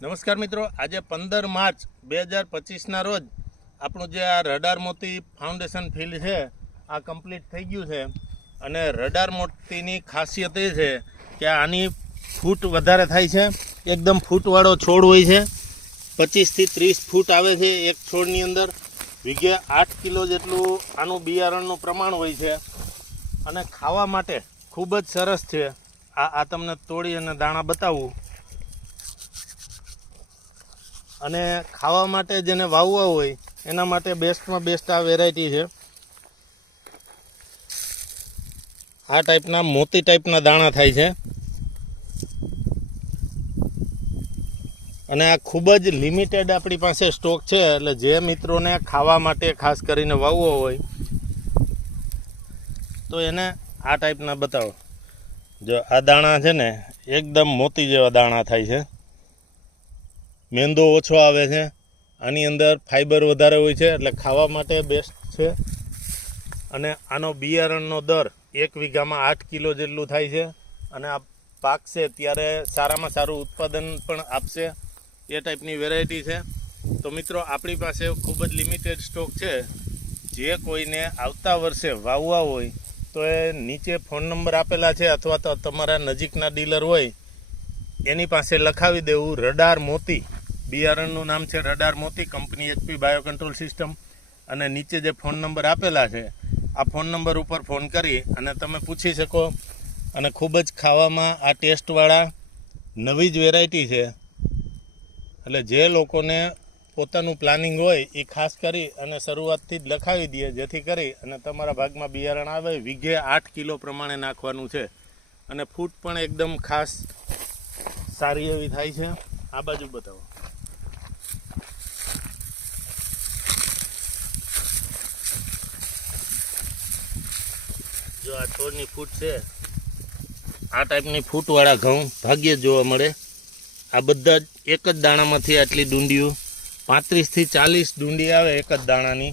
નમસ્કાર મિત્રો, આજે 15 માર્ચ 2025ના રોજ આપણું જે આ રડાર મોતી ફાઉન્ડેશન ફિલ્ડ છે આ કમ્પ્લીટ થઈ ગયું છે. અને રડાર મોતીની ખાસિયત એ છે કે આની ફૂટ વધારે થાય છે. એકદમ ફૂટવાળો છોડ હોય છે. 25 થી 30 ફૂટ આવે છે એક છોડની અંદર. વીઘે 8 કિલો જેટલું આનું બિયારણનું પ્રમાણ હોય છે અને ખાવા માટે ખૂબ જ સરસ છે. આ તમને તોડી અને દાણા બતાવું. અને ખાવા માટે જેને વાવવા હોય એના માટે બેસ્ટમાં બેસ્ટ આ વેરાયટી છે. આ ટાઈપના મોતી ટાઈપના દાણા થાય છે અને આ ખૂબ જ લિમિટેડ આપણી પાસે સ્ટોક છે. એટલે જે મિત્રોને ખાવા માટે ખાસ કરીને વાવવો હોય તો એને આ ટાઈપના બતાવો. જો આ દાણા છે ને એકદમ મોતી જેવા દાણા થાય છે. મેંદો ઓછો આવે છે. આની અંદર ફાઈબર વધારે હોય છે એટલે ખાવા માટે બેસ્ટ છે. અને આનો બિયારણનો દર 1 વીઘામાં 8 કિલો જેટલું થાય છે. અને આ પાકશે ત્યારે સારામાં સારું ઉત્પાદન પણ આપશે એ ટાઈપની વેરાયટી છે. તો મિત્રો, આપણી પાસે ખૂબ જ લિમિટેડ સ્ટોક છે. જે કોઈને આવતા વર્ષે વાવવા હોય તો એ નીચે ફોન નંબર આપેલા છે અથવા તો તમારા નજીકના ડીલર હોય એની પાસે લખાવી દેવું. રડાર મોતી બિયારણનું નામ છે રડાર મોતી, company HP bio control system. અને નીચે જે ફોન નંબર આપેલા છે આ ફોન નંબર ઉપર ફોન કરી અને તમે પૂછી શકો. અને ખૂબ જ ખાવામાં આ ટેસ્ટવાળા નવી જ વેરાયટી છે. એટલે જે લોકોને પોતાનું પ્લાનિંગ હોય એ ખાસ કરી અને શરૂઆતથી જ લખાવી દે, જેથી કરી અને તમારા ભાગમાં બિયારણ આવે. વીઘે 8 કિલો પ્રમાણે નાખવાનું છે અને ફૂટ પણ એકદમ ખાસ સારી એવી થાય છે. આ બાજુ બતાવો. જો આ છોડની ફૂટ છે, આ ટાઈપની ફૂટવાળા ઘઉં ભાગ્યે જોવા મળે. આ બધા જ એક જ દાણામાંથી આટલી ડુંડીઓ 35 થી 40 ડુંડી આવે એક જ દાણાની.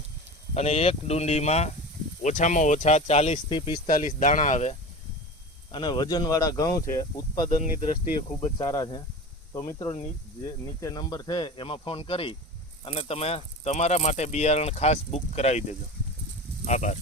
અને એક ડુંડીમાં ઓછામાં ઓછા 40 થી 45 દાણા આવે. અને વજનવાળા ઘઉં છે. ઉત્પાદનની દ્રષ્ટિએ ખૂબ જ સારા છે. તો મિત્રો, નીચે નંબર છે એમાં ફોન કરી અને તમે તમારા માટે બિયારણ ખાસ બુક કરાવી દેજો. આભાર.